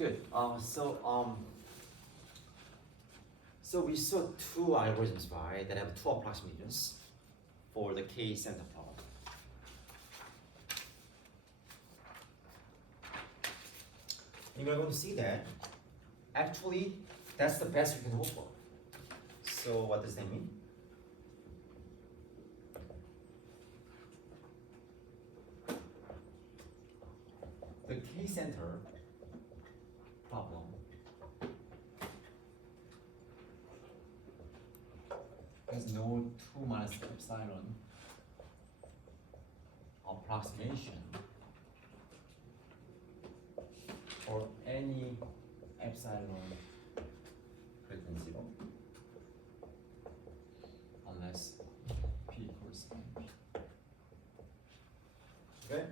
Good. So we saw two algorithms, right, that have two approximations for the K-center problem. And we're going to see that actually that's the best we can hope for. So what does that mean? The K-center problem has no 2 minus epsilon approximation for any epsilon greater than 0 unless p equals n. Okay,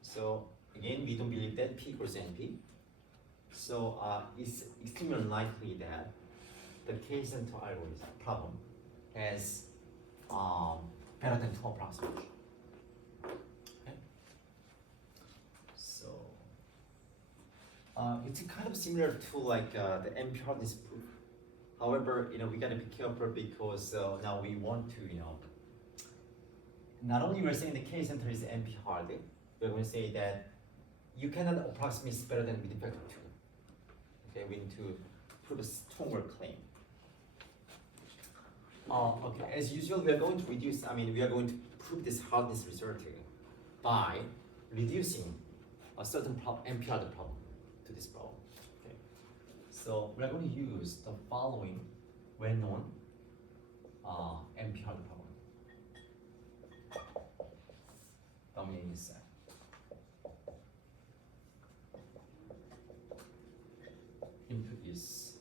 so again, we don't believe that p equals np. So it's extremely unlikely that the K-center algorithm problem has better than 2 approximation. Okay. So it's kind of similar to like the NP hardness proof. However, we gotta be careful because now we want to, not only we're saying the K-center is NP hard, we're going to say that you cannot approximate better than with factor 2. Okay, we need to prove a stronger claim. Okay, as usual, we are going to we are going to prove this hardness result by reducing a certain NP-hard problem to this problem. Okay, so we are going to use the following well-known NP-hard problem. Dominating set. Input is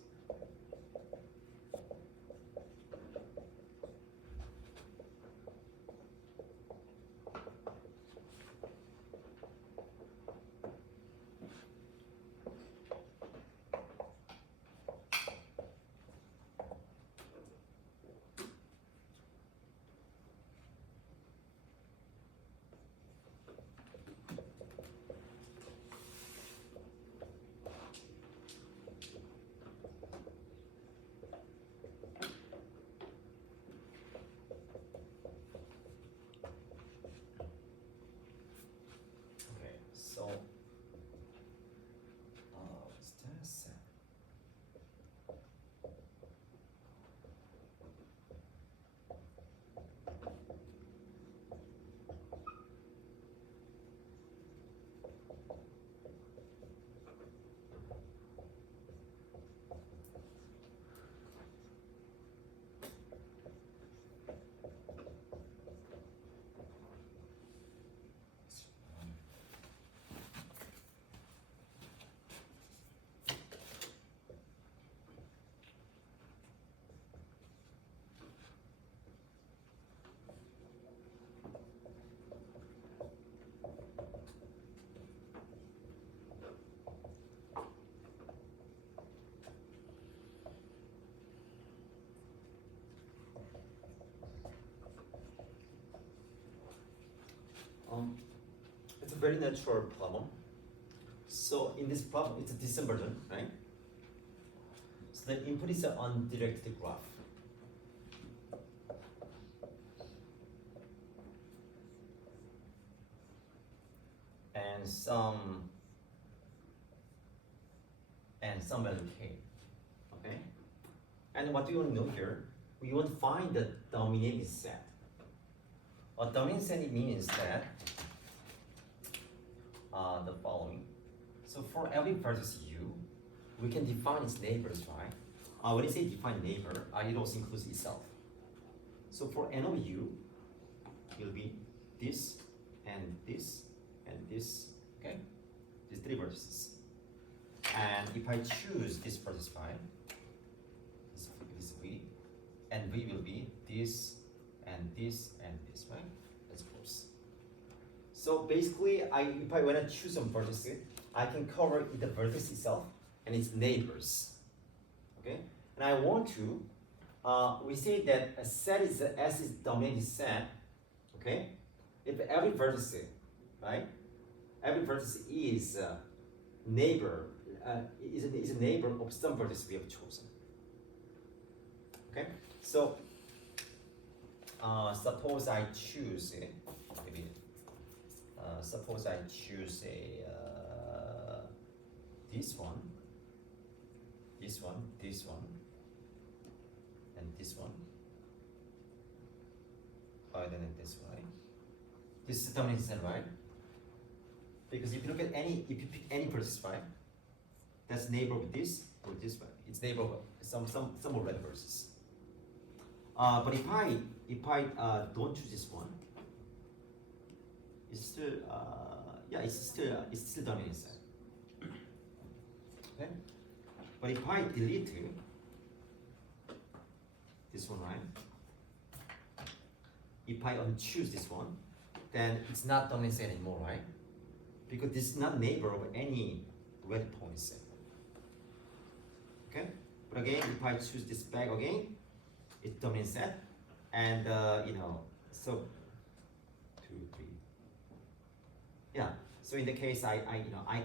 what's this? It's a very natural problem. So in this problem, it's a distant version, right? So the input is an undirected graph. And some value k, okay? And what do you want to know here? We want to find the dominating set. A dominating set means that the following. So for every vertex u, we can define its neighbors, right? When you say define neighbor, it also includes itself. So for n of u, it will be this and this and this, okay? These 3 vertices. And if I choose this vertex phi, this v, and v will be this and this and this, right? That's close. So basically, if I want to choose some vertices, I can cover the vertex itself and its neighbors. Okay, and I want to. We say that a set is a S is dominating set. Okay, if every vertex, right? Every vertex is neighbor is a neighbor of some vertex we have chosen. Okay, so suppose I choose maybe suppose I choose this one, this one, this one, and this one. Then this way. This is dominant set, right? Because if you look at if you pick any vertex, right, that's neighbor of this or this way. It's neighbor of some more red verses. But if I don't choose this one, it's still it's still dominant set. Okay. But if I delete this one, right? If I unchoose this one, then it's not dominant set anymore, right? Because this is not neighbor of any red point set. Okay? But again, if I choose this back again, it's dominant set. And so 2, 3. Yeah. So in the case I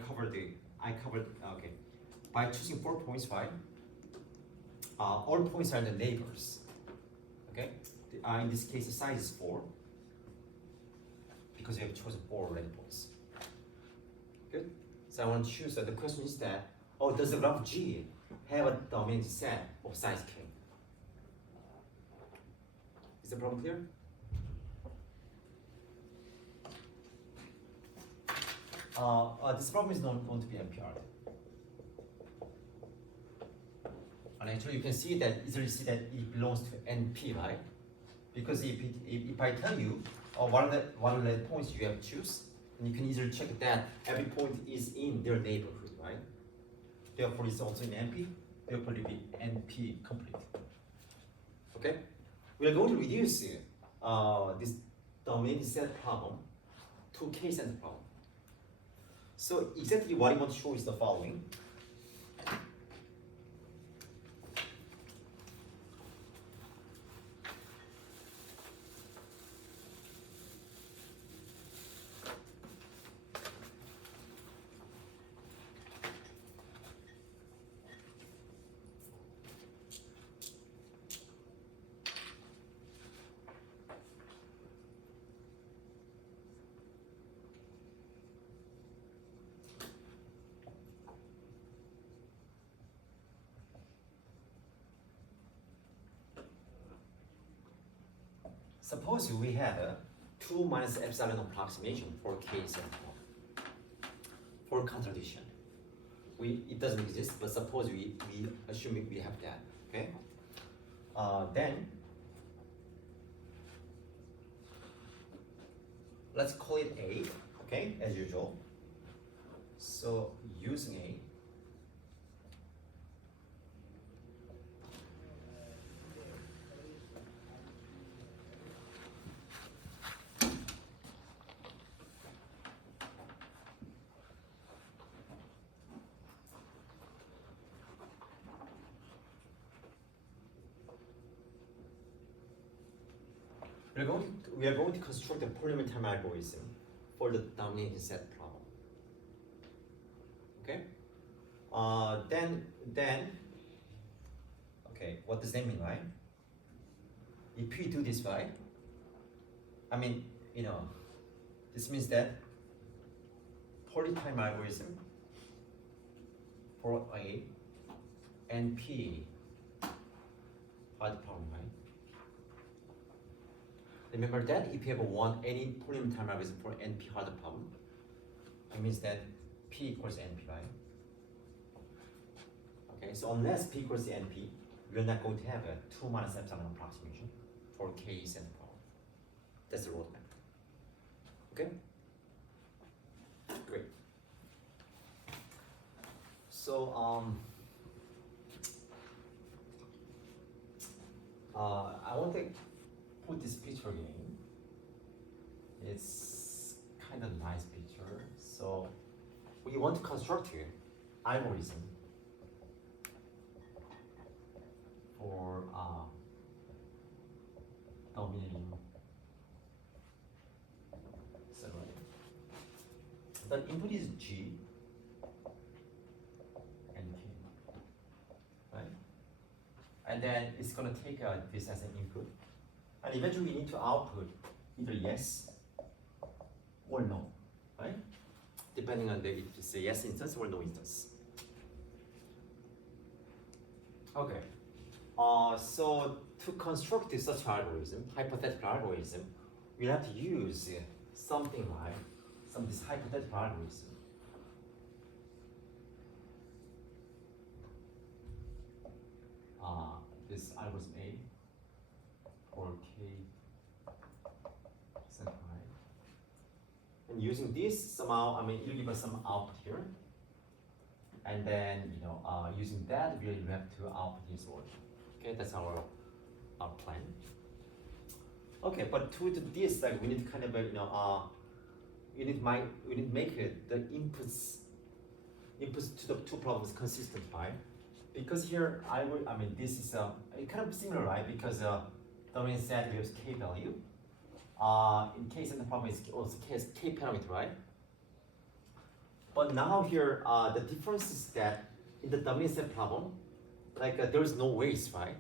covered okay. By choosing 4 points, right? All points are the neighbors. Okay? In this case, the size is 4 because we have chosen 4 red points. Good. So I want to choose. The question is that, does the graph G have a dominant set of size K? Is the problem clear? This problem is known to be NPR. And actually, you can easily see that it belongs to NP, right? Because if I tell you what are the points you have to choose, and you can easily check that every point is in their neighborhood, right? Therefore, it's also in NP. Therefore, it will be NP complete. Okay? We are going to reduce this dominant set problem to K-center problem. So exactly what I want to show is the following. Suppose we have a 2 minus epsilon approximation for K-center problem. For contradiction. It doesn't exist, but suppose we assume we have that, okay? Then let's call it A, okay, as usual. So using A, we are going to construct a polynomial time algorithm for the dominating set problem. Okay? Then okay, what does that mean, right? If we do this, right? I mean, this means that polytime algorithm for A and P are the problem, right? Remember that if you have any polynomial time algorithm for NP hard problem, it means that P equals NP, right? Okay, so unless P equals NP, we are not going to have a 2 minus epsilon approximation for K center problem. That's the roadmap. Okay? Great. So I want to put this picture again. It's kind of nice picture. So we want to construct an algorithm for dominating set, right? The input is G, and then it's gonna take this as an input, and eventually we need to output either yes or no, right? Depending on if it's a yes instance or no instance. Okay. So to construct such algorithm, hypothetical algorithm, we have to use something like this hypothetical algorithm. This algorithm A for K set I. And using this somehow, I mean, it'll give us some output here. And then, using that, we have to output this order. Okay, that's our plan. Okay, but to do this, like we need to kind of, we need to make the inputs to the two problems consistent, right? Because here this is kind of similar, right? Because domain set gives k value. In case in the problem is also k parameter, right? But now here the difference is that in the domain set problem, like there is no weights, right?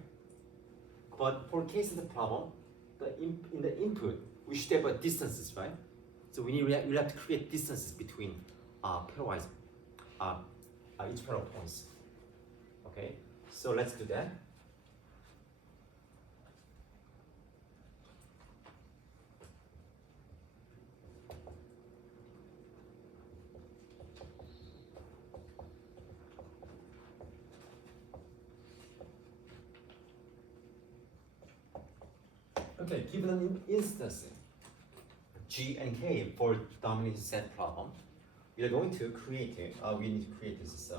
But for case in the problem, in the input we should have distances, right? So we have to create distances between pairwise each pair of points. Okay, so let's do that. Okay, given an instance G and K for dominant set problem, we are going to create we need to create this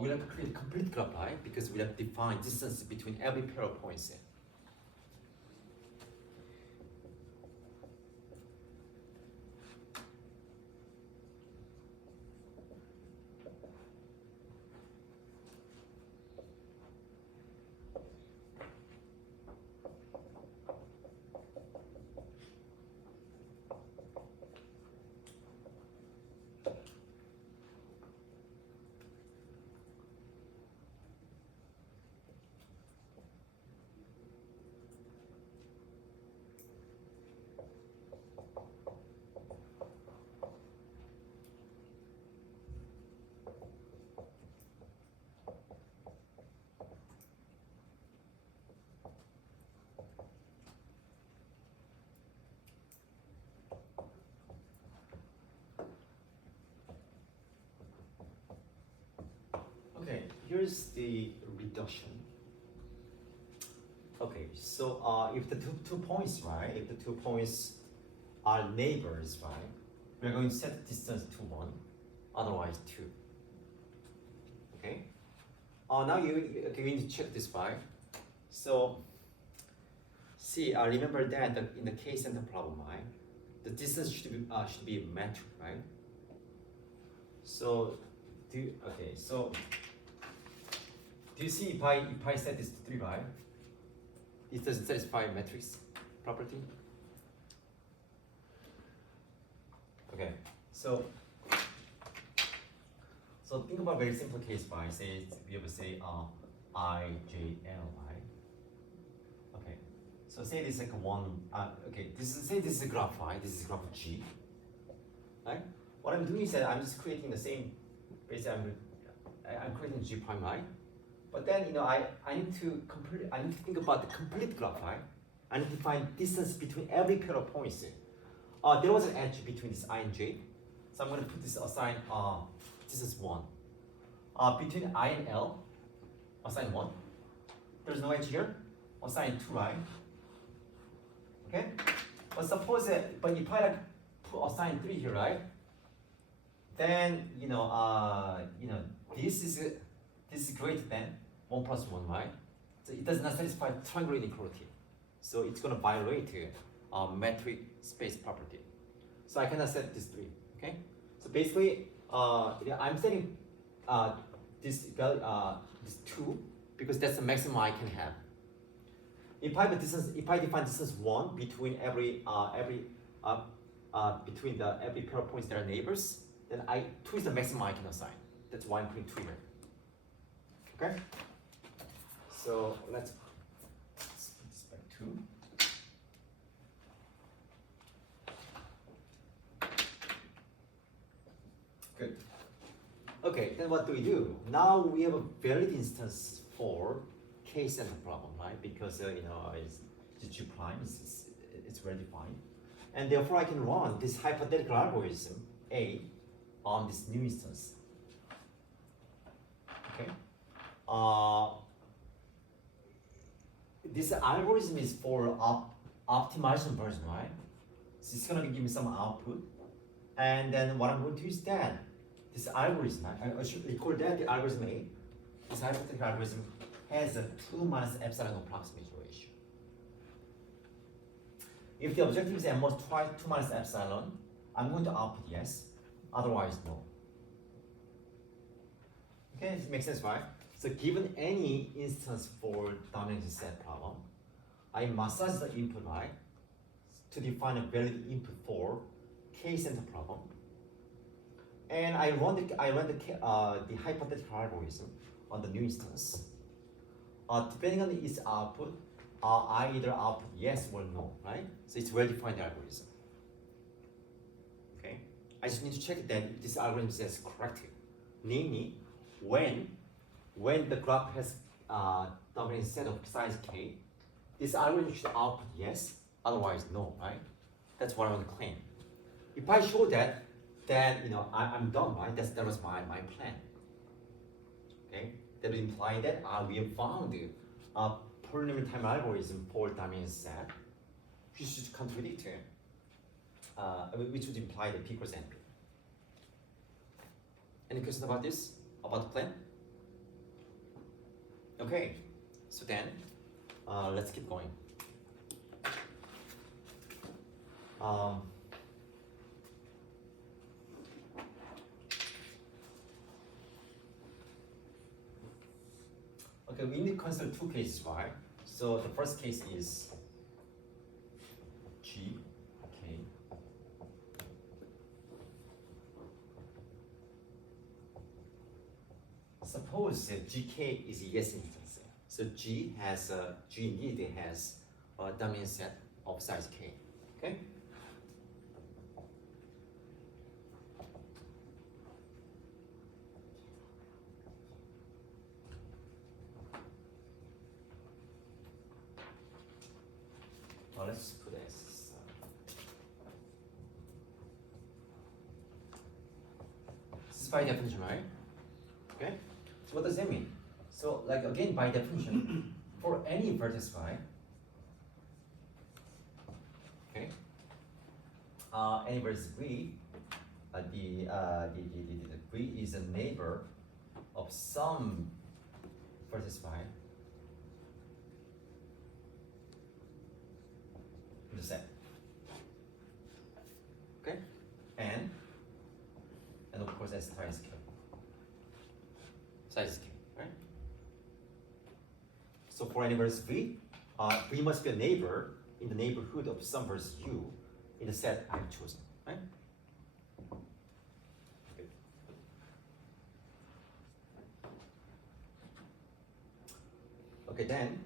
we'll have to create a complete graph, right? Because we have to define distance between every pair of points. Okay, here's the reduction. Okay, so if the two points, right? If the 2 points are neighbors, right? We're going to set the distance to 1, otherwise 2. Okay. Now you need to check this, right? So see, remember that in the case and the problem, right? The distance should be metric, right? So do you see if I set this to 3, right? It doesn't satisfy matrix property. Okay, so think about a very simple case, right? Say we have I, J, L, right? Okay, so say this is like say this is a graph, right? This is a graph of G, right? What I'm doing is that I'm just creating the same. Basically, I'm creating G prime, right? But then I need to think about the complete graph, right? I need to find distance between every pair of points. There was an edge between this I and J, so I'm going to put this assign distance 1. Between I and L, assign 1. There's no edge here, assign 2, right? Okay. But suppose but if I assign 3 here, right? Then this is greater than 1 plus 1, right? So it does not satisfy triangular inequality. So it's going to violate metric space property. So I cannot set this 3. Okay. So basically, I'm setting this 2 because that's the maximum I can have. if I define distance 1 between every between the every pair of points that are neighbors, then I 2 is the maximum I can assign. That's why I'm putting 2 here. Okay? So let's put this back 2. Good. Okay, then what do we do? Now we have a valid instance for k-center problem, right? Because it's G prime, it's well defined, and therefore I can run this hypothetical algorithm A on this new instance. Okay. This algorithm is for optimization version, right? So it's gonna give me some output, and then what I'm going to use then, this algorithm, I should recall that the algorithm A, this hypothetical algorithm has a 2 minus epsilon approximation ratio. If the objective is at most twice 2 minus epsilon, I'm going to output yes, otherwise no. Okay, this makes sense, right? So given any instance for dominant set problem, I massage the input right to define a valid input for k-center problem, and I run the hypothetical algorithm on the new instance. Depending on its output, I either output yes or no, right? So it's well-defined algorithm. Okay, I just need to check that this algorithm says correctly. Namely, when the graph has dominant set of size k, this algorithm should output yes, otherwise no, right? That's what I want to claim. If I show that, then I'm done, right? That was my plan. Okay, that would imply that we have found a polynomial time algorithm for dominant set, which should contradict, which would imply the P equals NP. Any questions about this? About the plan? Okay, so then let's keep going. Okay, we need to consider 2 cases, right? So the first case is G, okay. Suppose that GK is a yes instance. So G indeed has a dominant set of size K, okay? Let's put S. This is by definition, right? Okay. So what does that mean? So like again by definition, for any vertex y, okay, any vertex v, the v is a neighbor of some vertex y in the set. Okay, and of course S times K. Size K, right? So for any verse V, V must be a neighbor in the neighborhood of some verse U in the set I've chosen, right? Good. Okay, then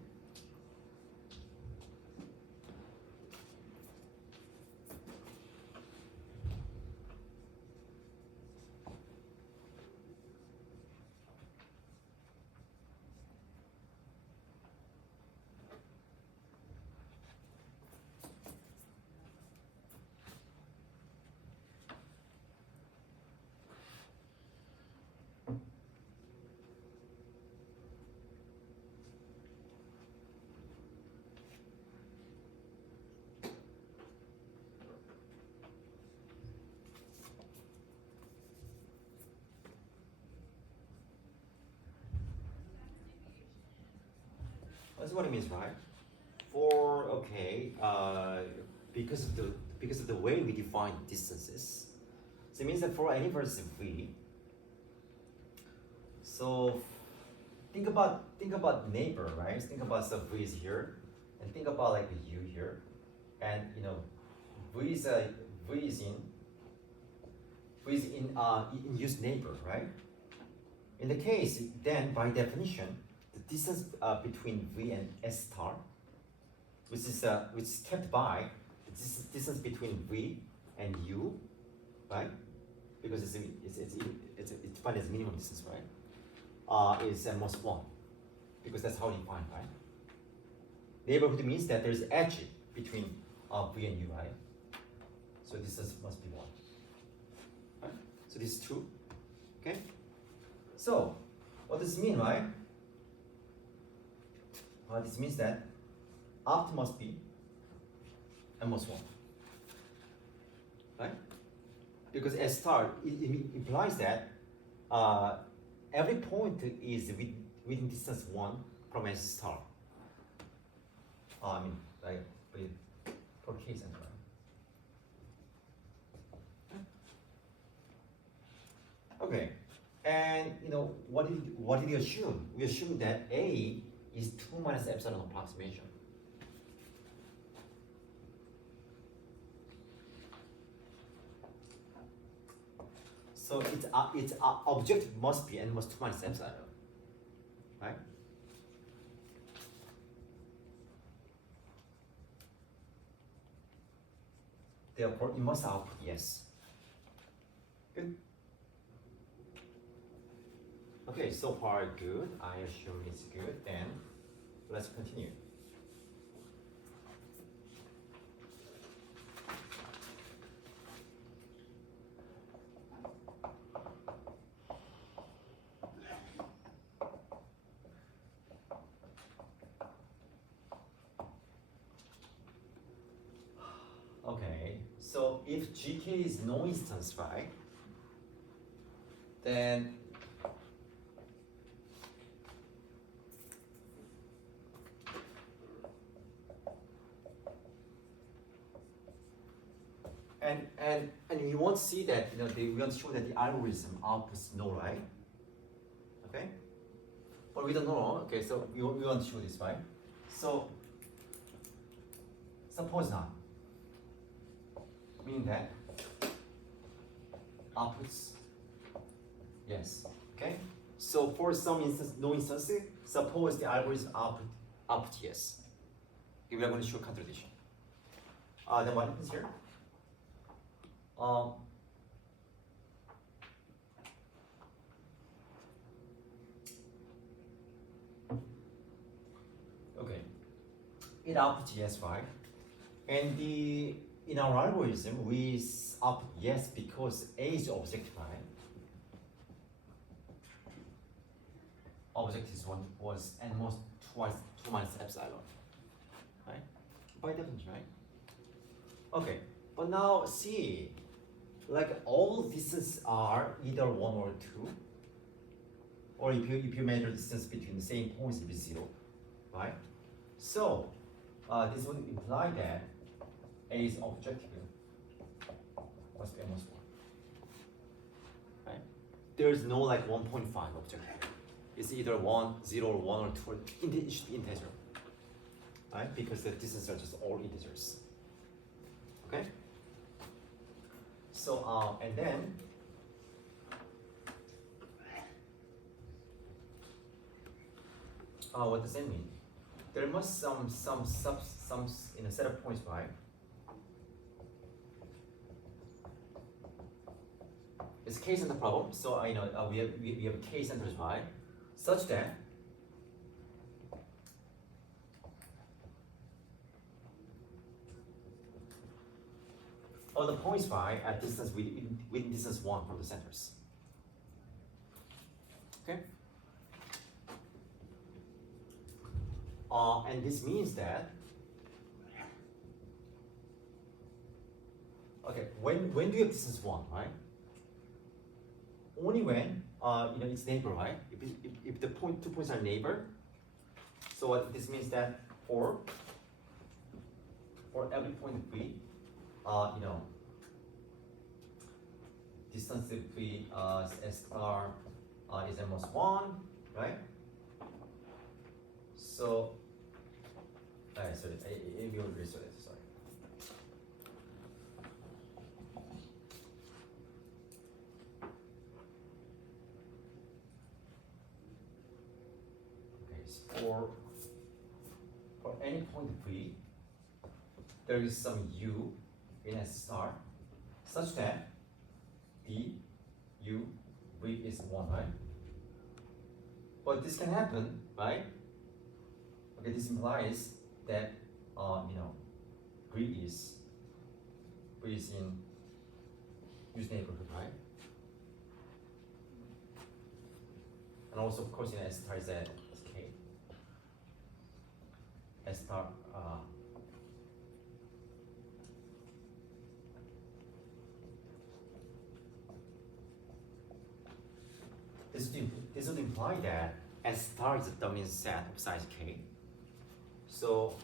that's what it means, right? For because of the way we define distances, so it means that for any verse V, so think about neighbor, right? Think about the V is here, and think about like the U here, and you know, V is in use neighbor, right? In the case, then by definition, the distance between V and S star, which is kept by the distance between V and U, right? Because it's defined as minimum distance, right? Is most one, because that's how defined, right? Neighborhood means that there's edge between V and U, right? So distance must be one. Right? So this is true. Okay. So what does this mean, right? This means that opt must be m-1, right? Because S star it implies that every point is within distance 1 from S star. I mean, like for K center. Okay, and you know what did we assume? We assumed that A is 2 minus epsilon approximation. So its objective must be n must 2 minus epsilon, right? Therefore, it must output yes. Good. Okay, so far good. I assume it's good. Then let's continue. Okay, so if GK is no instance, right? Then and we want to see that we want to show that the algorithm outputs no, right? Okay, but we don't know. Okay, so we want to show this, right? So suppose not, meaning that outputs yes. Okay, so for some instance, no instance, suppose the algorithm output yes. Okay, we are going to show contradiction. Then what happens here? Okay, it outputs yes, right? And in our algorithm, we output yes because A is objective, right? Object is was n most twice 2 minus epsilon, right? By definition, right? Okay, but now see, like all distances are either 1 or 2, or if you measure distance between the same points, it is 0, right? So this would imply that A is objective must be almost 1, right? There is no like 1.5 objective. It's either 1, 0, or 1 or 2, or it should be integer, right? Because the distances are just all integers. Okay. So and then what does that mean? There must some in a set of points, right? It's K center problem. So we have K centers, right? Such that all the points phi at distance within distance 1 from the centers. Okay. And this means that when do you have distance 1, right? Only when it's neighbor, right? If the two points are neighbor. So what this means that for every point V, distance V S star is almost 1, right? So Sorry, we already saw that. Sorry. Okay, so for any point V, there is some U in S star such that D U V is 1, right? But this can happen, right? Okay, this implies that V is in U's neighborhood, right? And also, of course, S star is at K. S star. This would imply that S star is a dominant set of size K. So,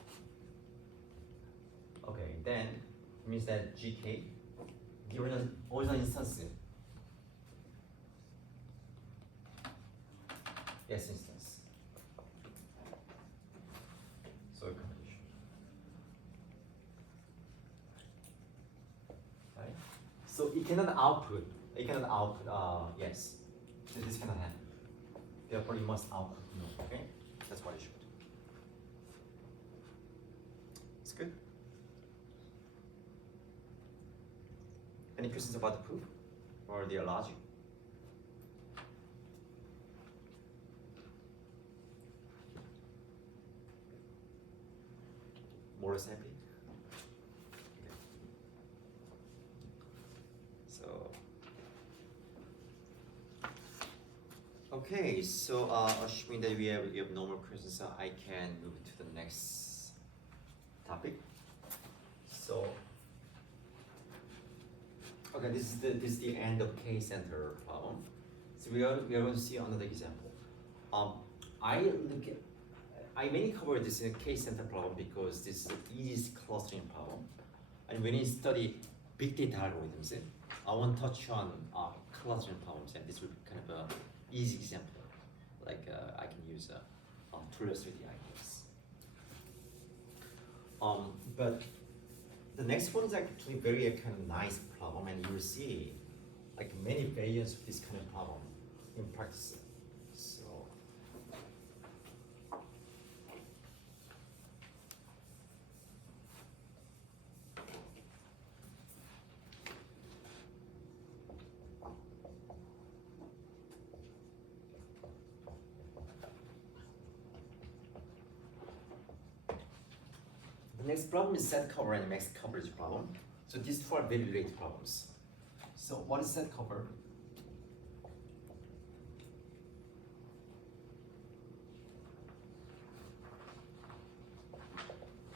okay, then it means that GK, the original instance, S instance. So a combination. Right? So it cannot output. Yes. So this cannot happen. Therefore, you must output no. Okay, that's what it should. It's good. Any questions about the proof or the logic? More or less happy? Okay. So. Okay, so assuming that we have no more questions, I can move to the next topic. So, okay, this is the end of K-center problem. So we are going to see another example. I mainly cover this in K-center problem because this is the easiest clustering problem. And when you study big data algorithms, I won't touch on clustering problems, and this will be kind of a easy example, like I can use to illustrate the ideas. But the next one is actually very kind of nice problem, and you will see like many variants of this kind of problem in practice. So. The next problem is set cover and max coverage problem. So these two are very related problems. So what is set cover?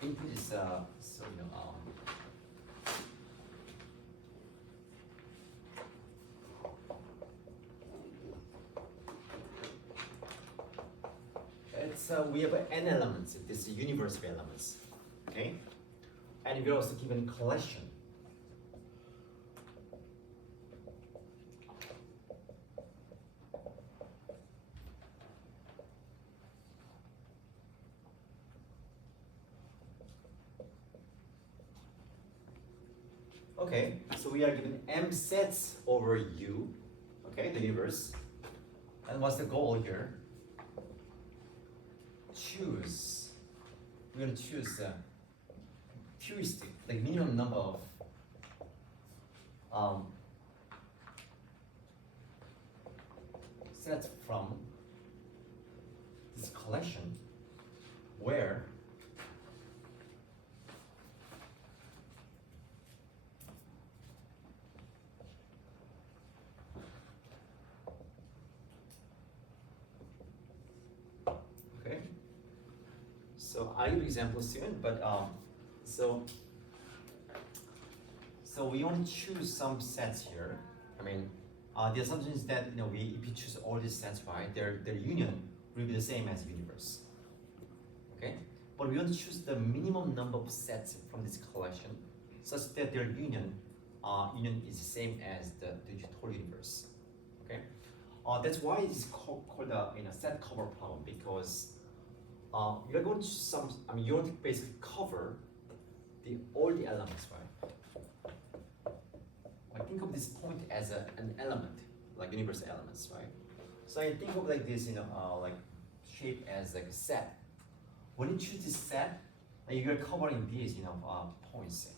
Input is it's we have n elements. This is universe of elements. Okay, and we're also given collection. Okay, so we are given m sets over U, okay, the universe. And what's the goal here? We're going to choose fewest, like minimum number of sets from this collection where so I'll give examples soon, but so we only choose some sets here. I mean, the assumption is that if you choose all these sets, right, their union will be the same as universe. Okay, but we only choose the minimum number of sets from this collection, such that their union is the same as the total universe. Okay, that's why it is called a set cover problem, because you're going to some. I mean, you want to basically cover all the elements, right? I think of this point as an element, like universal elements, right? So I think of like this, like shape as like a set. When you choose this set, you're covering these, points.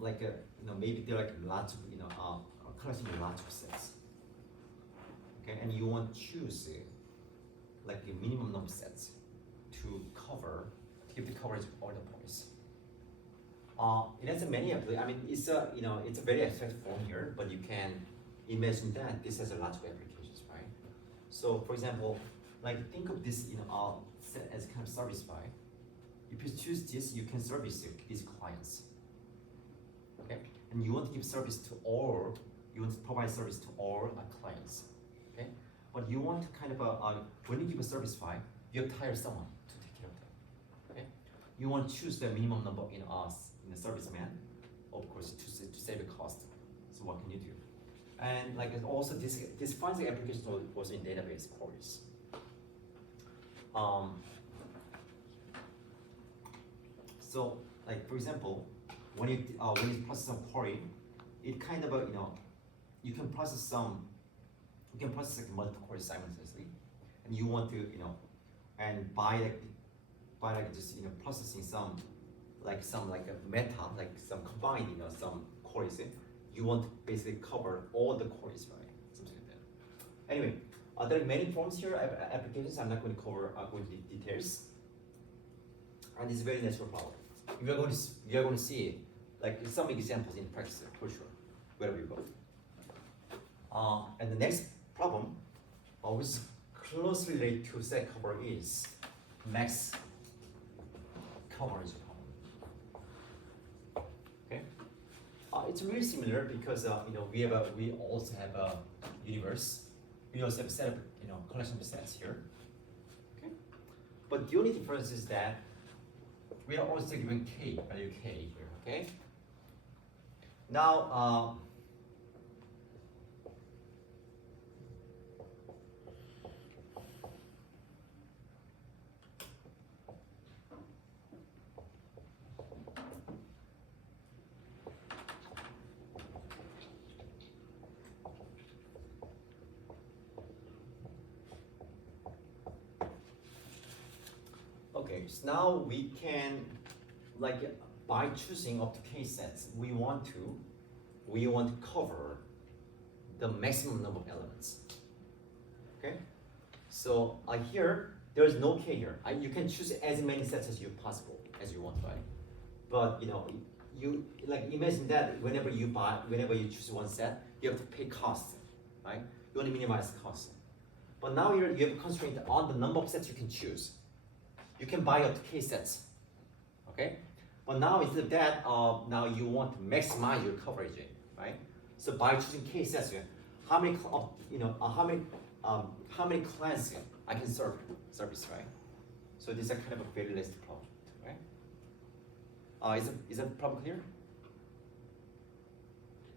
Like maybe there are like lots of, collecting lots of sets. Okay, and you want to choose like a minimum number of sets to give the coverage of all the points. It has many applications. I mean, it's a very abstract form here, but you can imagine that this has a lot of applications, right? So, for example, like think of this, set as kind of service, right? If you choose this, you can service these clients. Okay, and you want to give service to all. You want to provide service to all clients. Okay, but you want to kind of when you give a service, right? You have to hire someone to take care of them. Okay, you want to choose the minimum number in the serviceman, of course, to save the cost. So what can you do? And like also this finds the application also in database queries. So like for example, when you process some query, it kind of you can process like multiple queries simultaneously, and you want to and by just processing some a meta, like some combined some queries, you want to basically cover all the queries, right? Something like that. Anyway, there are many forms here, applications. I'm not going to cover go into details, and it's a very natural problem. You are going to see like some examples in practice for sure, wherever you go. And the next problem, which is closely related to set cover, is max coverage problem. Okay, it's really similar because we also have a universe. We also have a set of collection of sets here. Okay, but the only difference is that we are also given value k here. Okay. Now, okay, so now we can, like, by choosing up to k sets, we want to cover the maximum number of elements. Okay, so here there is no k here. You can choose as many sets as you want, right? But you like imagine that whenever you choose one set, you have to pay cost, right? You want to minimize cost. But now you have a constraint on the number of sets you can choose. You can buy up to k sets, okay? But now instead of that, now you want to maximize your coverage, right? So by choosing k sets, how many clients I can service, right? So this is a kind of a very list problem, right? Is that problem clear?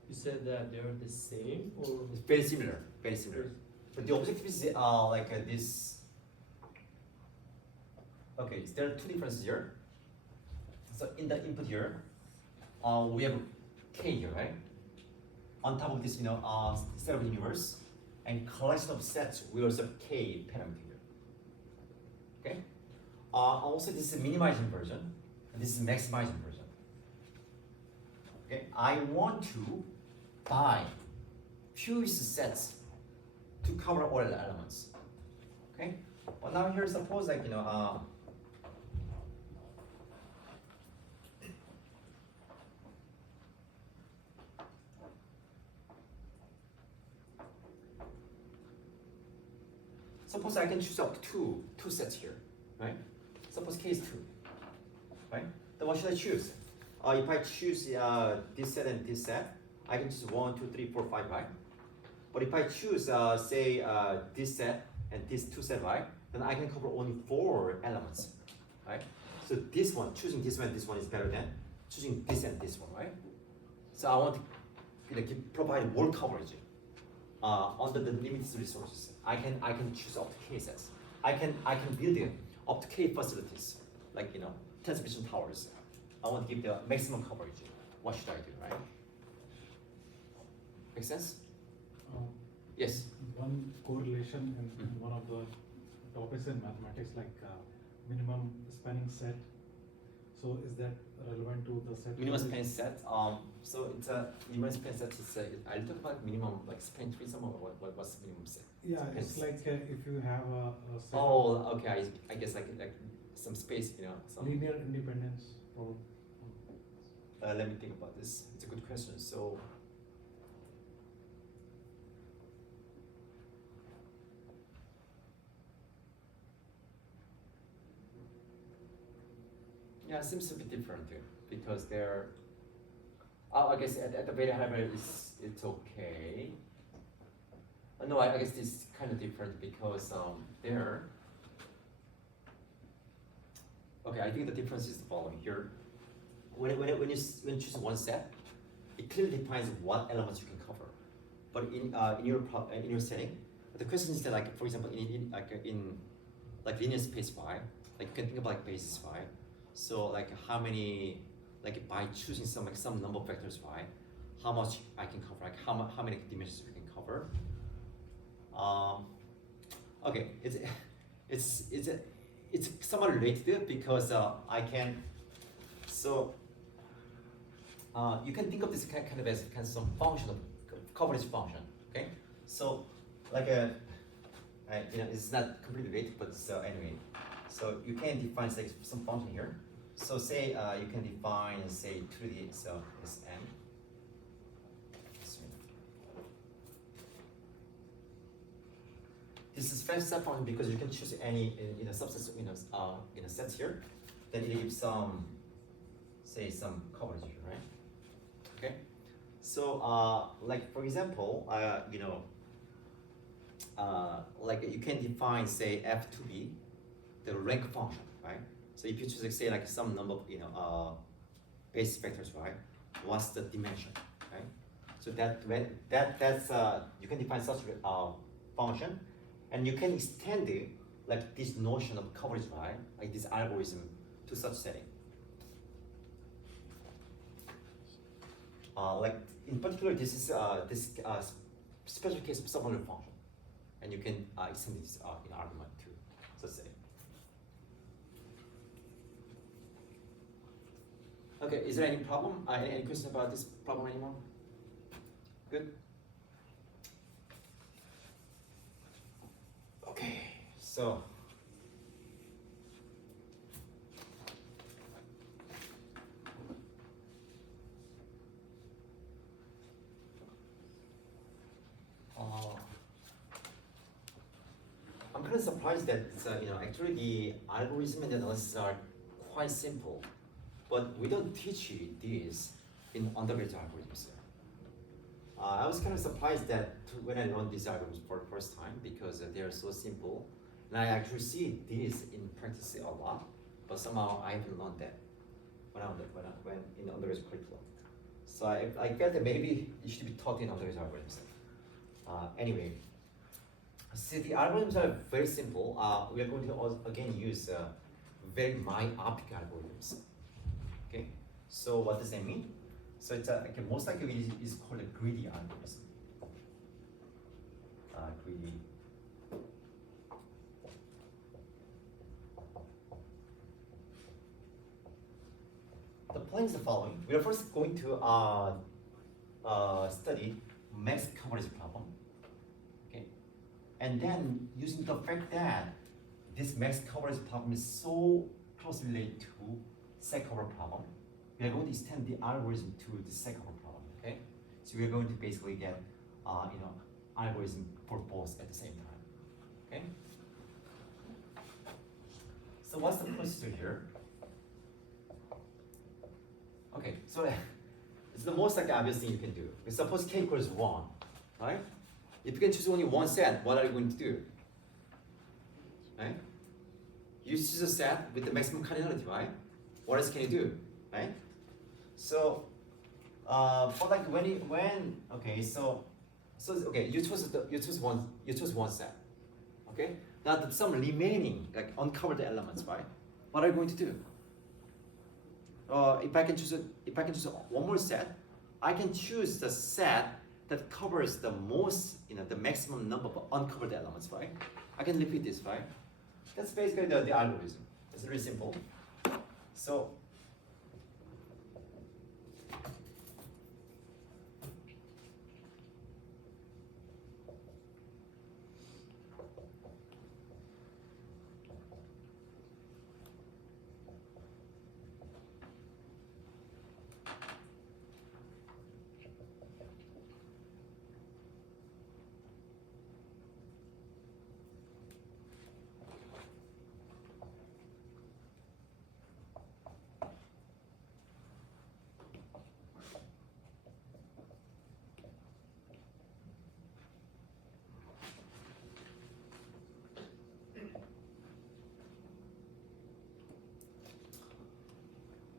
You said that they're the same, or it's very similar, very similar. But the objective is like this. Okay, so there are two differences here. So in the input here, we have k here, right? On top of this, set of universe and collection of sets, we also have k parameter here. Okay. Also, this is a minimizing version, and this is a maximizing version. Okay. I want to buy fewest sets to cover all the elements. Okay. Well, now here, suppose like suppose I can choose up to two sets here, right? Suppose k is 2, right? Then what should I choose? If I choose this set and this set, I can choose 1, 2, 3, 4, 5, right? But if I choose, say, this set and this two set, right? Then I can cover only 4 elements, right? So choosing this one is better than choosing this and this one, right? So I want to provide more coverage under the limited resources. I can choose up to k sets. I can build up to K facilities, like 10 sufficient towers. I want to give the maximum coverage. What should I do, right? Make sense? Yes. One correlation in one of the topics in mathematics, like minimum spanning set. So is that relevant to the set? Minimum span set. So it's a minimum span set. Are you talking about minimum like span tree? Some or what's the minimum set? Yeah, it's like if you have a set Oh, okay. I guess like some space, some. linear independence. Or Let me think about this. It's a good question. So. Yeah, it seems to be different too, because they're. Oh, I guess at the very high level, it's okay. No, I guess it's kind of different because there. Okay, I think the difference is the following here. When you choose one set, it clearly defines what elements you can cover. But in your setting, the question is that, like, for example, in linear space phi, like you can think about like basis phi. So like how many, like by choosing some number of vectors phi, how much I can cover, like how many dimensions we can cover. Okay, it's somewhat related because I can. So you can think of this kind of as kind of some function of coverage function. Okay, so like it's not completely related, but anyway. So you can define say some function here. So say you can define say 2D so this n. This is fast set function because you can choose any subsets sets here. Then it gives some coverage here, right? Okay. So like for example, like you can define say f to be the rank function, right? So if you choose like, say like some number of base vectors, right? What's the dimension, right? So that's you can define such function, and you can extend it like this notion of coverage, right? Like this algorithm to such setting. Like in particular, this is special case of subordinate function, and you can extend this in argument to such setting. Okay, is there any problem? Any question about this problem anymore? Good. Okay, so. I'm kind of surprised that actually the algorithm and the analysis are quite simple, but we don't teach you this in undergraduate algorithms. I was kind of surprised that when I learned these algorithms for the first time because they are so simple, and I actually see this in practice a lot, but somehow I haven't learned that when in undergraduate curriculum. So I felt that maybe it should be taught in undergraduate algorithms. Anyway, see the algorithms are very simple. We are going to again use very myopic algorithms. Okay, so what does that mean? So it's most likely it is called a greedy algorithm. Greedy. The plan is the following. We are first going to study max coverage problem. Okay, and then using the fact that this max coverage problem is so closely related to set cover problem, we are going to extend the algorithm to the set cover problem. Okay, so we are going to basically get algorithm for both at the same time. Okay. So what's the procedure here? Okay, so it's the most obvious thing you can do. Suppose k equals 1, right? If you can choose only one set, what are you going to do? Right? You choose a set with the maximum cardinality, right? What else can you do, right? So, but like okay, you choose one set, okay? Now some remaining like uncovered elements, right? What are you going to do? If I can choose one more set, I can choose the set that covers the most, the maximum number of uncovered elements, right? I can repeat this, right? That's basically the algorithm. It's really simple. So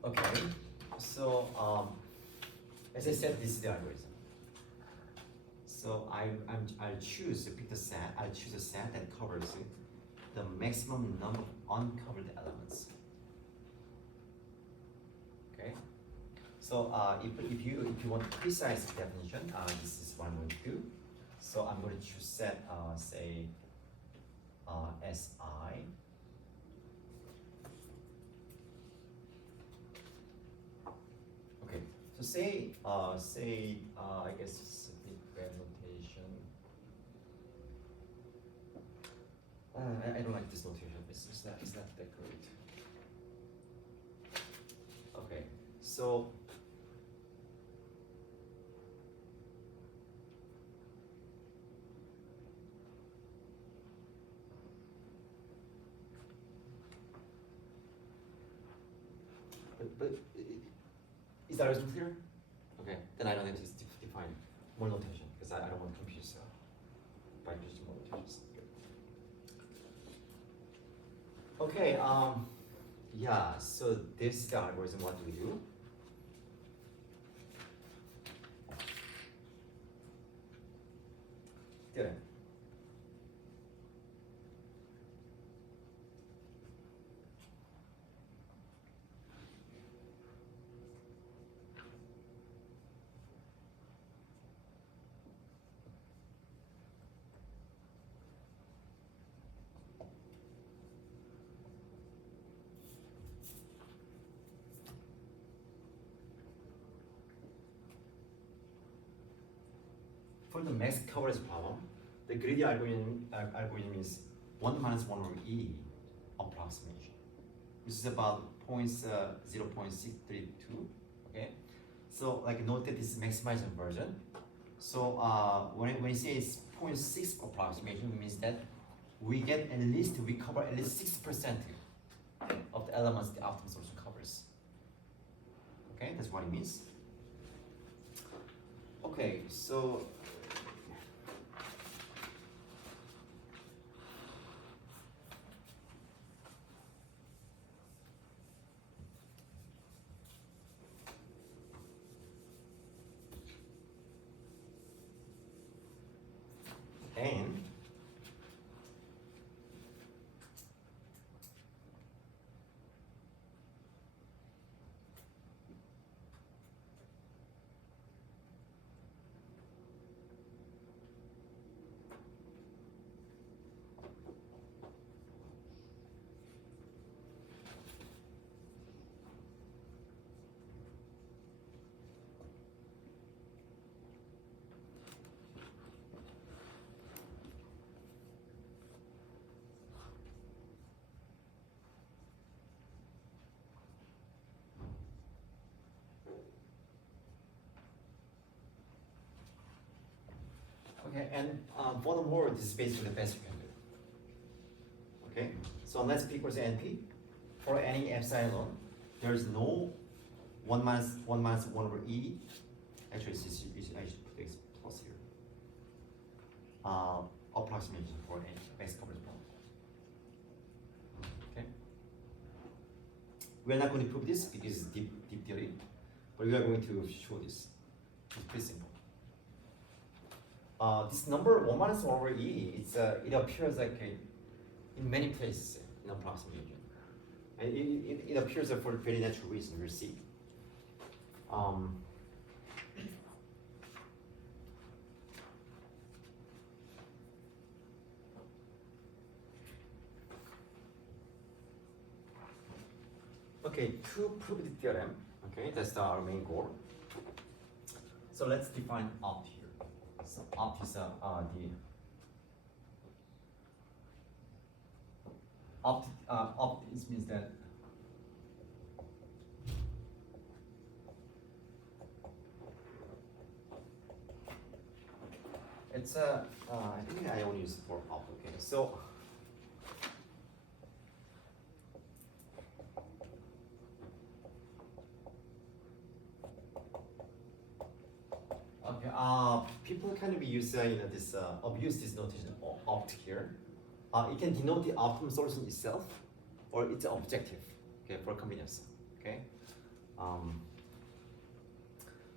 okay, so as I said, this is the algorithm. So I'll pick the set. I'll choose a set that covers the maximum number of uncovered elements. Okay. So if you want precise definition, this is what I'm going to do. So I'm going to choose set say Si. Okay, so say I guess it's a big bad notation. I don't like this notation. It's not that great. Okay, so but is that result clear? Okay, then I don't need to define more notation because I don't want to confuse by using more notations. Okay, yeah, so this is the algorithm. What do we do? Good. For the max coverage problem, the greedy algorithm is 1 minus 1 over E approximation, which is about 0.632. Okay, so like note that this is maximizing version. So when you say it's 0.6 approximation, it means that we cover at least 6% of the elements the optimal solution covers. Okay, that's what it means. Okay, so and okay, and furthermore, this is basically the best you can do. Okay, so unless P equals NP, for any epsilon, there is no 1 minus 1 over E. Actually, I should put this plus here. Approximation for any best coverage problem. Okay, we are not going to prove this because it's deep theory, but we are going to show this. It's pretty simple. This number 1 minus 1 over E, it appears like in many places in approximation. And it appears for a very natural reason, we'll see. Okay, to prove the theorem, okay, that's our main goal. So let's define opt here. So opt is the opt is means that it's a I think I only use it for opt. Okay, so okay, people kind of use this abuse this notation opt here. It can denote the optimum solution itself, or its objective. Okay, for convenience. Okay.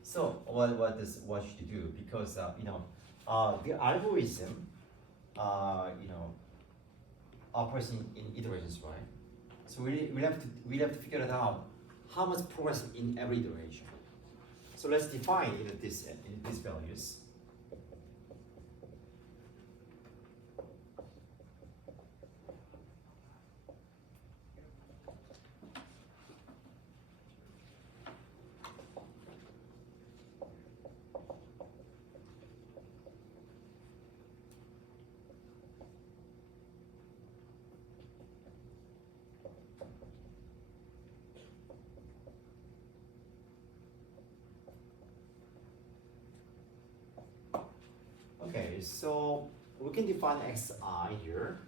So what should you do? Because the algorithm operates in iterations, right? So we have to figure it out how much progress in every iteration. So let's define these values. Okay, so we can define xi here.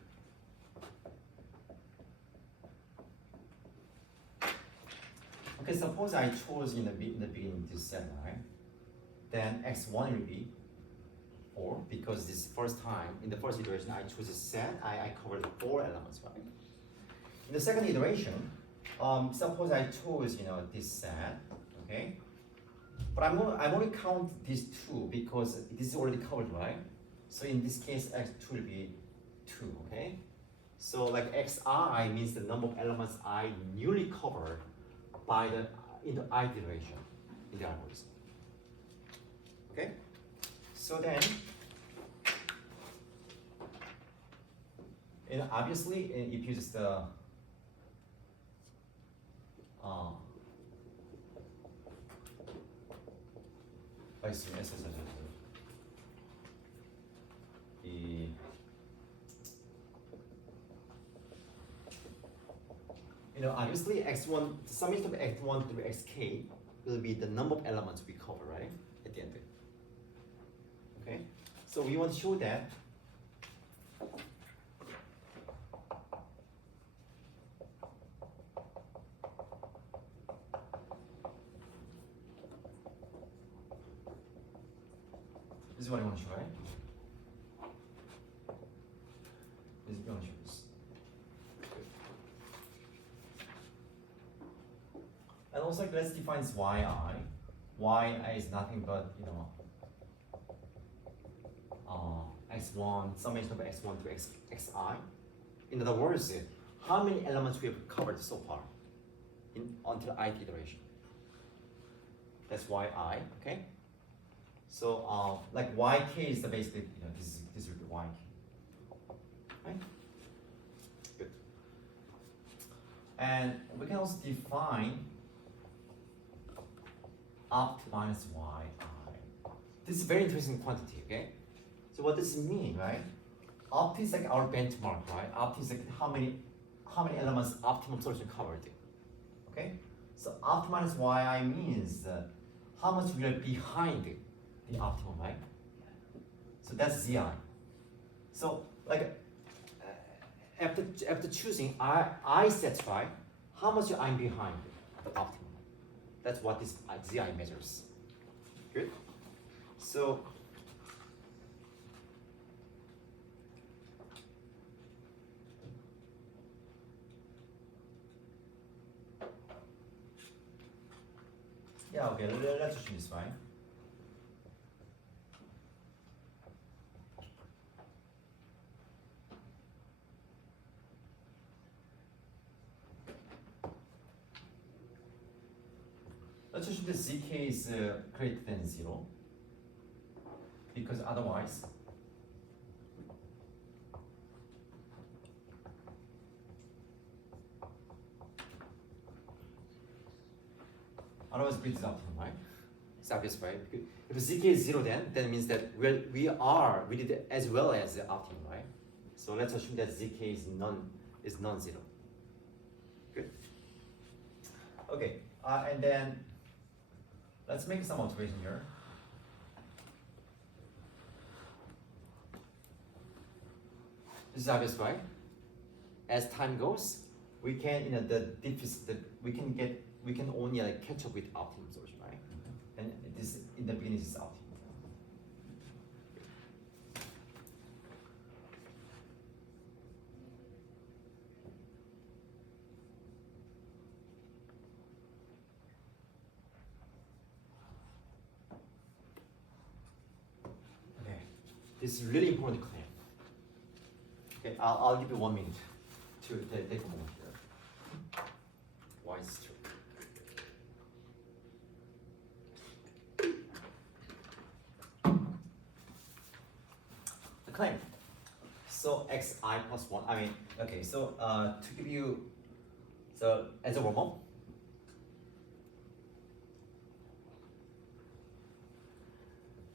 Okay, suppose I chose in the beginning this set, right? Then x1 will be 4 because this first time, in the first iteration, I chose a set, I covered 4 elements, right? In the second iteration, suppose I chose this set, okay? But I'm only count these 2 because this is already covered, right? So in this case, x2 will be 2, okay? So like xi means the number of elements I newly covered in the ith iteration in the algorithm. Okay? So then, obviously, if you just obviously x1, the summation of x1 through xk will be the number of elements we cover, right? At the end. Okay? So we want to show that this is what I want to show, right? This is going to show this. And also let's define this yi. Yi is nothing but x1, summation of x1 to xi. In other words, how many elements we have covered so far until ith iteration. That's yi, okay? So like yk is the basically this will be yk. Right? Good. And we can also define opt minus yi. This is a very interesting quantity, okay? So what does it mean, right? Opt is like our benchmark, right? Opt is like how many elements optimum solution covered, okay? So opt minus yi means how much we are behind the optimum, right? So that's zi. So like after choosing I sets, right? How much I'm behind the optimum? That's what this zi measures. Good. So yeah, okay. Let's assume it's fine. let's assume that zk is greater than 0, because otherwise breed is optimum, right? It's obvious, right? Because if zk is 0, then that means that we did it as well as the optimum, right? So let's assume that zk is non-zero. Good. Okay, and then let's make some observation here. This is obvious, right? As time goes, we can, we can only like catch up with optimum solution, right? And this in the beginning is optimum. Okay, this is really important claim. Okay, I'll give you 1 minute to take a moment here. Why is true? The claim. So xi plus 1. I mean, okay. So to give you, so as a warm up,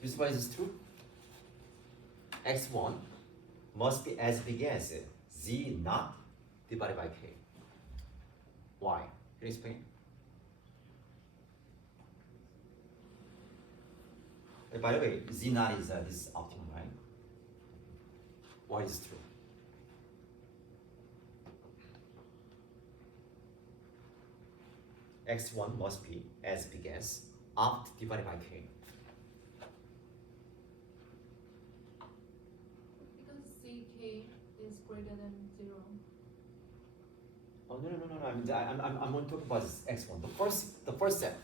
this is why this is true. x1 must be as big as z naught divided by k. Why? Can you explain? By the way, z naught is this is optimum, right? Why is it true? x1 must be as big as opt divided by k. Because ck is greater than 0. Oh no! I'm going to talk about this x1. The first set.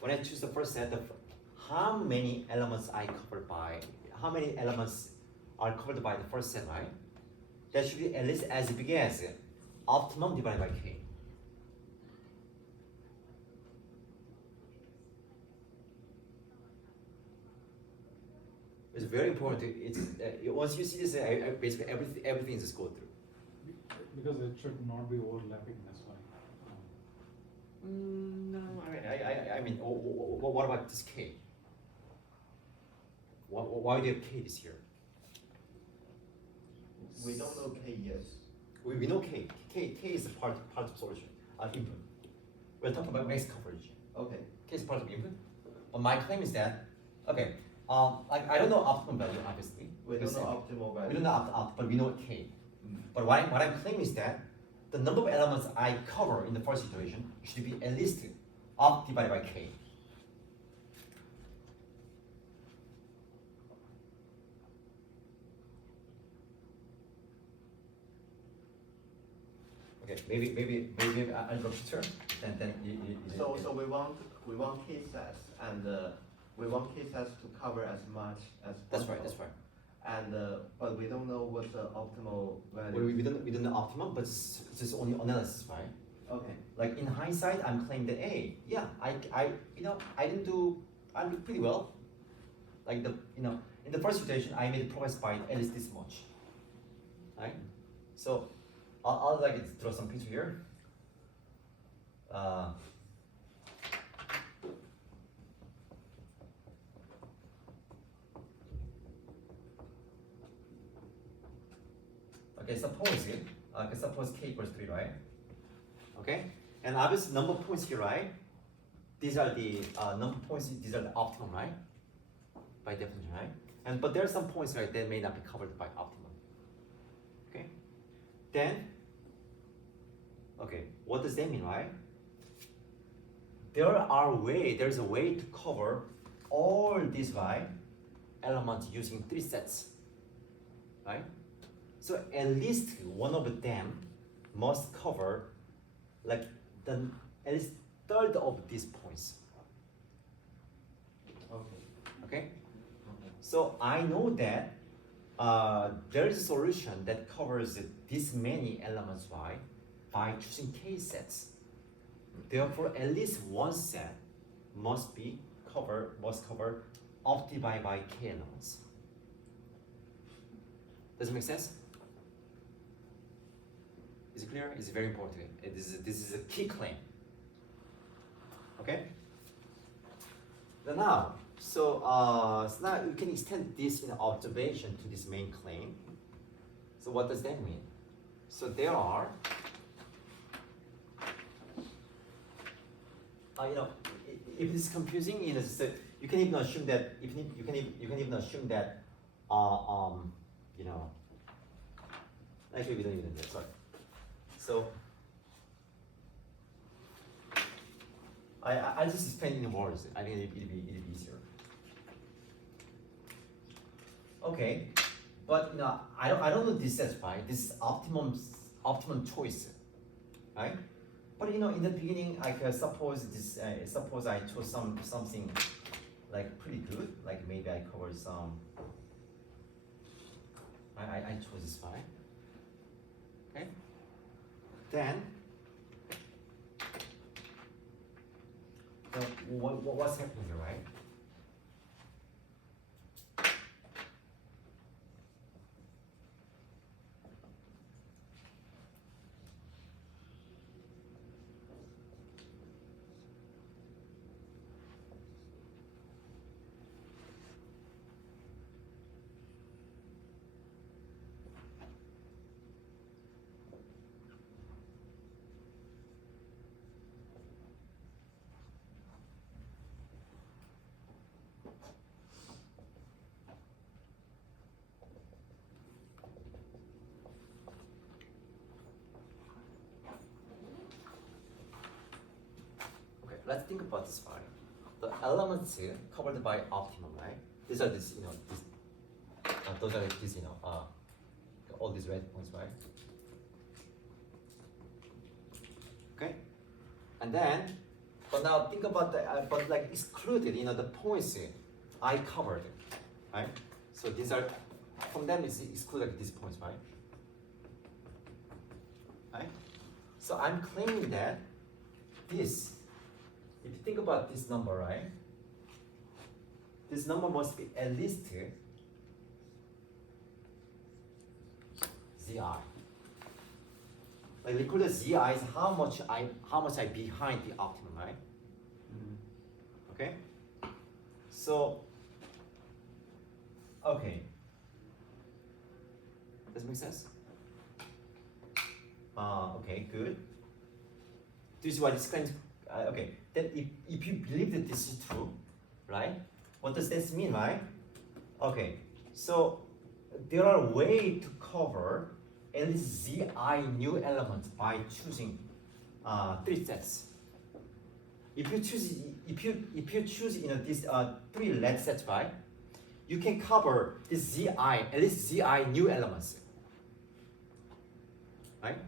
When I choose the first set, how many elements are covered by the first set, right? That should be at least as big as optimum divided by k. It's very important. It's once you see this, basically everything is just go through. Because it should not be overlapping, that's why. No, I mean, what about this k? Why do you have k this here? We don't know K yet. We know k. K is a part of solution, input. We're talking about max coverage. Okay. K is part of input. But my claim is that, okay, like I don't know optimum value, obviously. We don't know optimal value. We don't know opt, but we know k. Mm. But what I'm claiming is that the number of elements I cover in the first iteration should be at least opt divided by k. Okay, maybe I'll go to turn. Then So we want K sets and we want K sets to cover as much as that's possible. right. That's right. And but we don't know what the optimal value. We don't know optimum, but it's just only analysis, right? Okay. Like in hindsight, I'm claiming that hey, yeah, I did pretty well. Like in the first iteration, I made progress by at least this much, right? So I'll like draw some picture here. Okay, suppose k equals 3, right? Okay, and obviously number of points here, right? These are the number of points. These are the optimum, right? By definition, right? But there are some points, right, that may not be covered by optimum. Okay, then, okay, what does that mean, right? There's a way to cover all these, right, elements using 3 sets, right? So at least one of them must cover like at least third of these points. Okay. Okay? Okay. So I know that there is a solution that covers this many elements, right, by choosing k sets. Therefore, at least one set must cover of divided by k elements. Does it make sense? Is it clear? It's very important. This is a key claim. Okay? Now, so now you can extend this observation to this main claim. So what does that mean? So there are, if it's confusing, so you can even assume that you can even assume that actually we don't even do that. Sorry. So I'll just explain in words. I think it'll be easier. Okay, but I don't know this satisfy. This is optimum choice, right? But in the beginning, suppose I chose something like pretty good, like maybe I covered some. I chose this fine. Okay. Then what's happening here, right? Let's think about this part. The elements covered by optimum, right? These are those are these, all these red points, right? Okay, and then, but now think about but like excluded, the points I covered, right? So these are, from them is excluded these points, right? Right? So I'm claiming that this. If you think about this number, right? This number must be at least Zi. Like we call it Zi is how much I behind the optimum, right? Okay. So, okay. Does it make sense? Okay, good. Do you see what this claims? Okay, then if you believe that this is true, right? What does this mean, right? Okay, so there are ways to cover at least Zi new elements by choosing 3 sets. If you choose these 3 red sets, right? You can cover this Zi at least Zi new elements, right?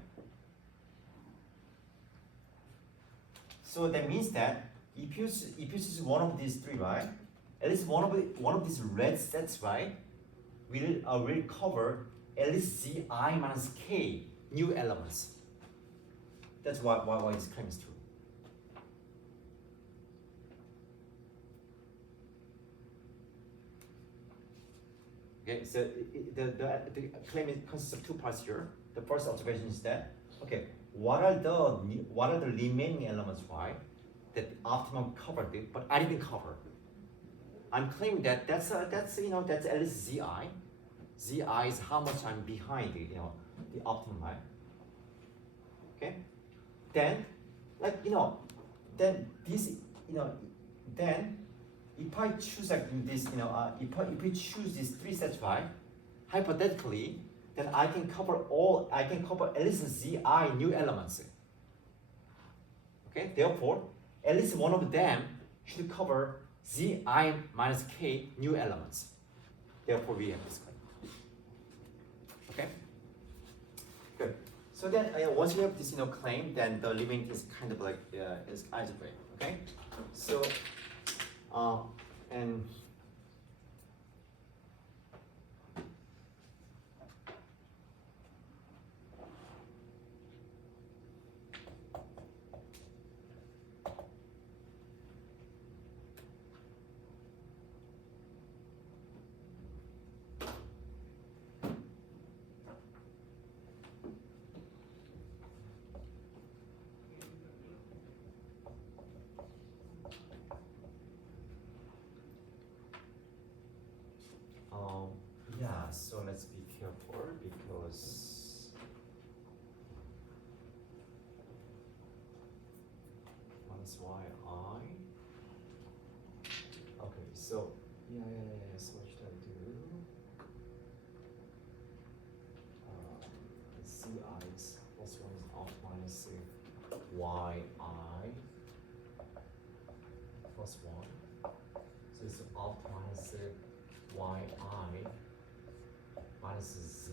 So that means that if you choose one of these 3, right, at least one of these red sets, right, will cover at least Zi minus k new elements. That's why this claim is true. Okay, so the claim consists of 2 parts here. The first observation is that, okay, what are the remaining elements, right, that optimum covered it, but I didn't cover. I'm claiming that that's at least Zi. Zi is how much I'm behind the optimum, right? Okay. Then, then this, then if I choose this, if we choose these 3 sets, right, hypothetically, then I can cover at least Zi new elements. Okay, therefore, at least one of them should cover Zi minus k new elements. Therefore, we have this claim. Okay, good. So then, once you have this claim, then the limit is kind of like is algebraic. Okay, so and plus minus yi. Okay, so yeah. So what should I do? Ci is plus 1 is off minus yi plus 1. So it's off minus yi minus zi.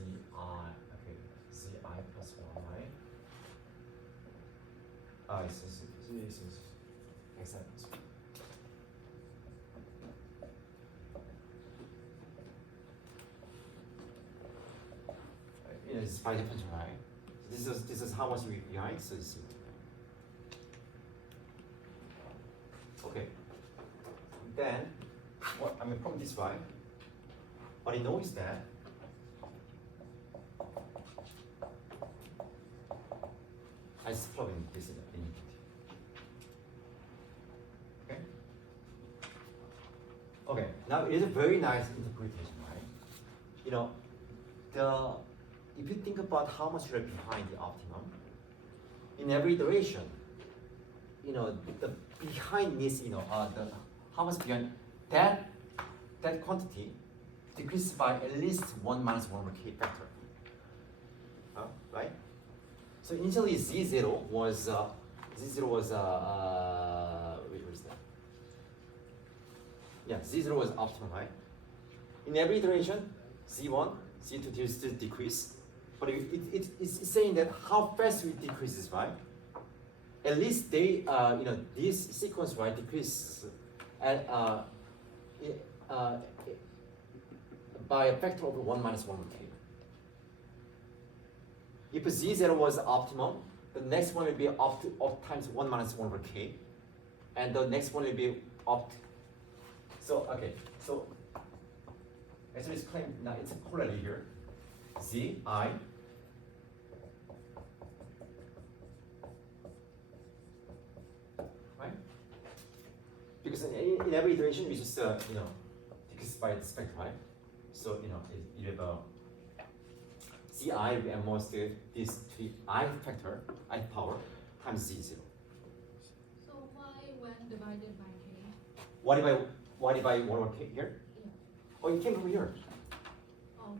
Okay, zi plus 1, right? It's exactly. It's by definition, right? This is how much we behind. So it's okay. Then what I mean from this right, what I know is that I just plug in this input. Okay. Okay. Now it is a very nice interpretation, right? You know, if you think about how much you're behind the optimum, in every iteration, you know, the behind this, you know, how much behind that quantity decreases by at least 1 minus 1 over k factor. Right? So initially z0 was where is that? Yeah, z0 was optimum, right? In every iteration, z1, z2 still decrease, but it's saying that how fast it decreases, right? At least they, you know, this sequence, right, decrease at by a factor of 1 minus 1 over k. If z0 was optimum, the next one will be opt times 1 minus 1 over k, and the next one will be opt. So okay, so actually it's claimed now it's a polarity here. Zi, right? Because in every iteration we just you know, decrease by the spectrum, right? So you know you have a Ci and most this 3i factor, I power times z0. So why when divided by k? Why did I 1 over k here? Yeah. Oh, it came from here. Oh.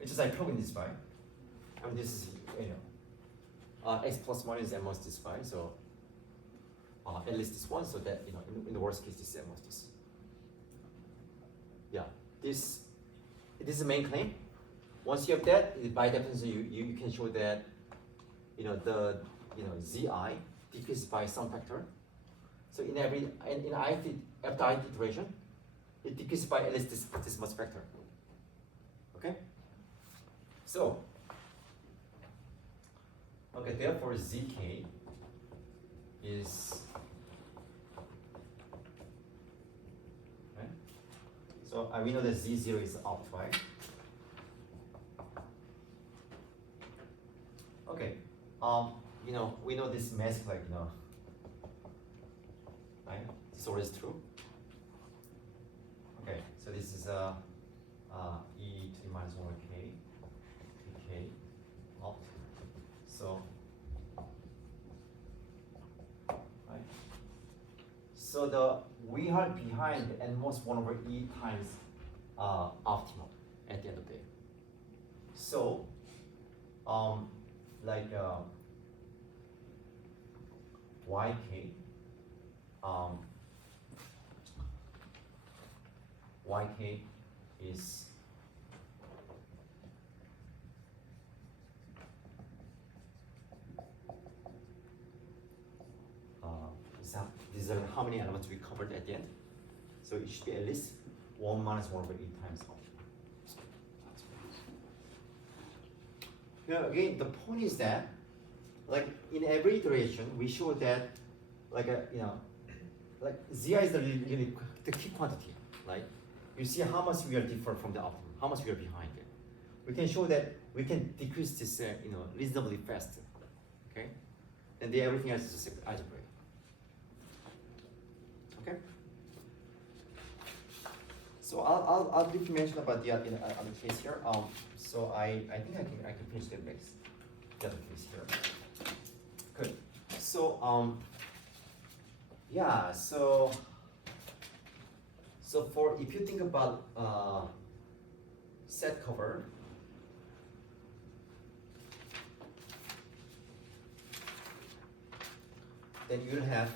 It's just I plug in this by. I mean this is, you know, x plus 1 is almost this by, so at least this one, so that, you know, in the worst case this is almost this. Yeah, this is the main claim. Once you have that, by definition, you can show that, you know, the, you know, zi decreases by some factor. So in every after ith iteration, it decreases by at least this much factor. Okay. So okay, therefore zk is right. So we know that z0 is opt, right? Okay, you know, we know this mask, like, you know, right? This always true. Okay, so this is e to the minus 1 over k, k, opt. So, right? So we are behind at most 1 over e times optimum at the end of the day. So, like yk, yk is these are how many elements we covered at the end. So it should be at least 1 minus 1 over e times optimum. Now again, the point is that, like in every iteration, we show that, like you know, like zi is the key quantity, right? You see how much we are different from the optimum, how much we are behind it. We can show that we can decrease this, you know, reasonably fast, okay? And then everything else is just algebraic. Okay. So I'll briefly mention about the other case here. So I think I can finish the other case here. Good. So yeah. So for if you think about set cover. Then you'll have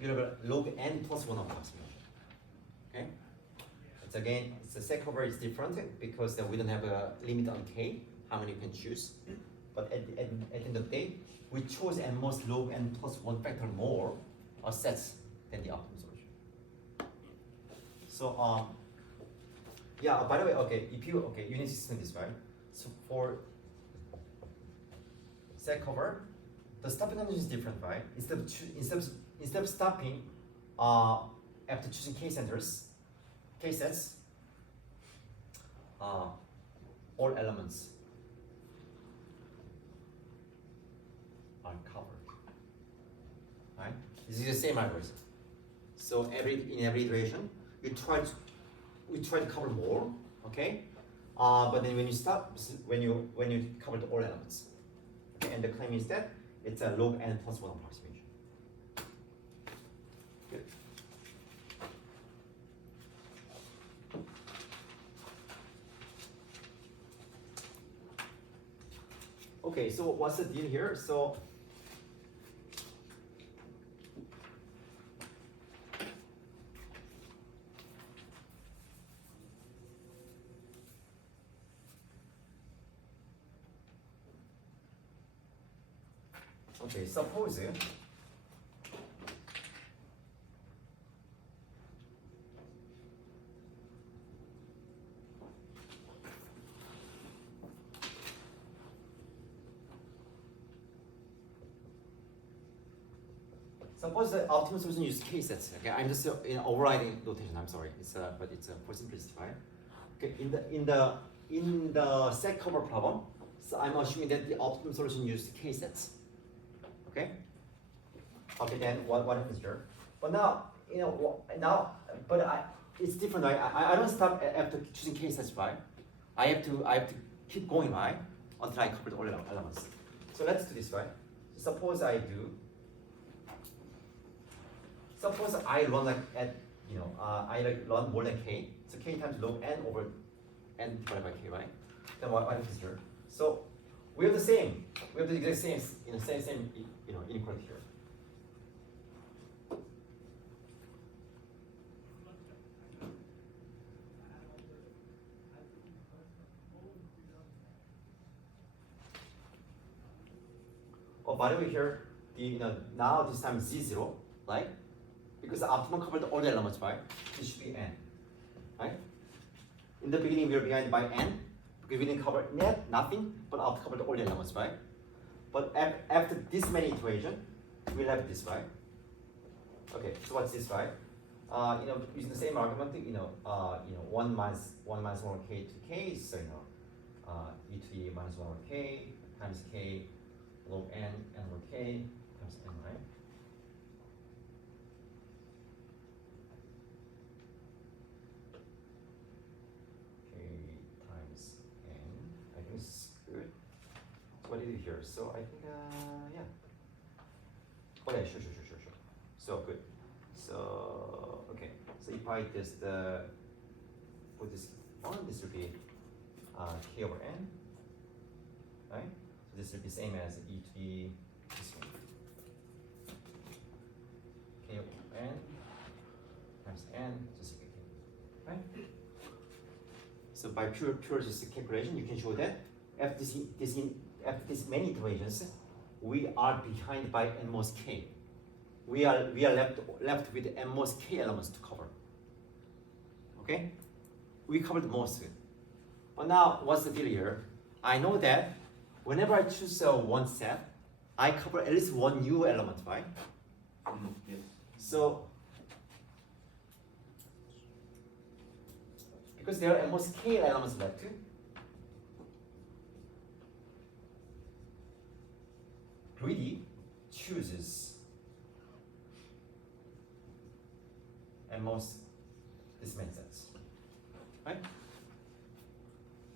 you have a log n plus 1 approximation. Okay? It's again, the set cover is different because we don't have a limit on k, how many you can choose. But at the end of the day, we chose n most log n plus 1 factor more sets than the optimum solution. So yeah. By the way, you need to explain this, right? So for set cover, the stopping condition is different, right? Instead of stopping after choosing k sets, all elements are covered, right? This is the same algorithm. So in every iteration, we try to cover more, okay? But then when you stop, when you cover all elements, okay? And the claim is that it's a log n plus 1 approximation. Good. Okay, so what's the deal here? So okay, suppose the optimal solution uses k sets. Okay, I'm just in overriding notation. I'm sorry. But it's for simplicity, right? Okay, in the set cover problem, so I'm assuming that the optimal solution uses k sets. Okay. Okay, then what happens here? But now it's different, right? I don't stop after choosing k sets, right? I have to keep going, right, until I covered all elements. So let's do this, right? So suppose I run like run more than k, so k times log n over n divided by k, right? Then what happens here? So we have the exact same, same inequality here. Oh, by the way, here now this time z0, right? Because the optimum covered all the elements, right? This should be n, right? In the beginning, we are behind by n because we didn't cover nothing, but optimum covered all the elements, right? But after this many iteration, we'll have this, right? Okay, so what's this, right? Using the same argument, 1 minus 1 over k to k, so e to the minus 1 over k times k log n over k times n, right? K times n. I think this is good. So what did you hear? So I think yeah. Oh yeah, sure. So good. So okay. So if I just put this on, this will be k over n, right? So this will be same as e to the this one. K over n times n just k, right? So by pure just calculation, you can show that after this many iterations, we are behind by n most k. We are left with n most k elements to cover. Okay, we covered most of it. But now, what's the deal here? I know that whenever I choose one set, I cover at least one new element, right? Yes. So because there are at most k elements left. Greedy chooses at most this makes sense, right?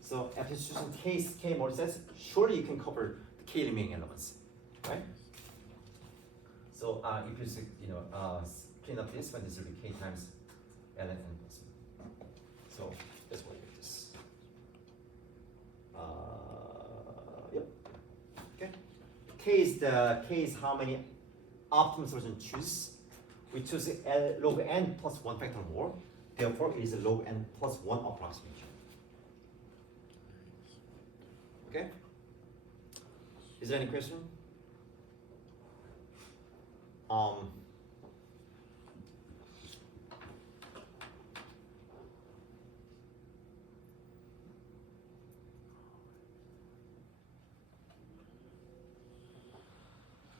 So after choosing k more sets, surely you can cover the k remaining elements, right? So if you clean up this one, this will be k times ln n plus 1. So that's what it is. Yep. Okay. K is how many optimum solution choose. We choose L log n plus 1 factor more. Therefore, it is a log n plus 1 approximation. Okay? Is there any question?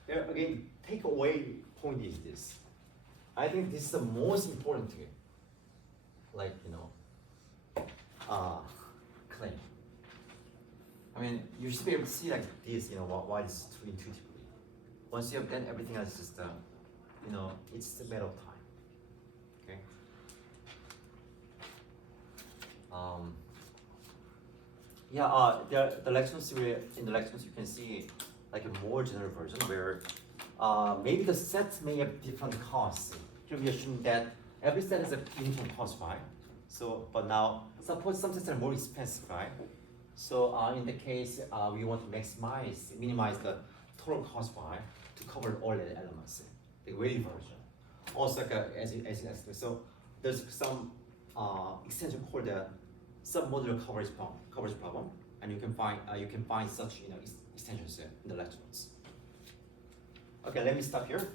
Here again, takeaway point is this. I think this is the most important thing. Like, claim. I mean, you should be able to see like this, why this is too intuitively. Once you have done everything else, just, it's a matter of time. Okay? The lections in the lections you can see like a more general version where maybe the sets may have different costs. Here we assume that every set is a uniform cost, right? So, but now suppose some sets are more expensive, right? So in the case we want to minimize the total cost y to cover all the elements, the weighted version. Also, as you asked, so there's some extension called the submodular coverage problem, and you can find such extensions in the lecture notes. Okay, let me stop here.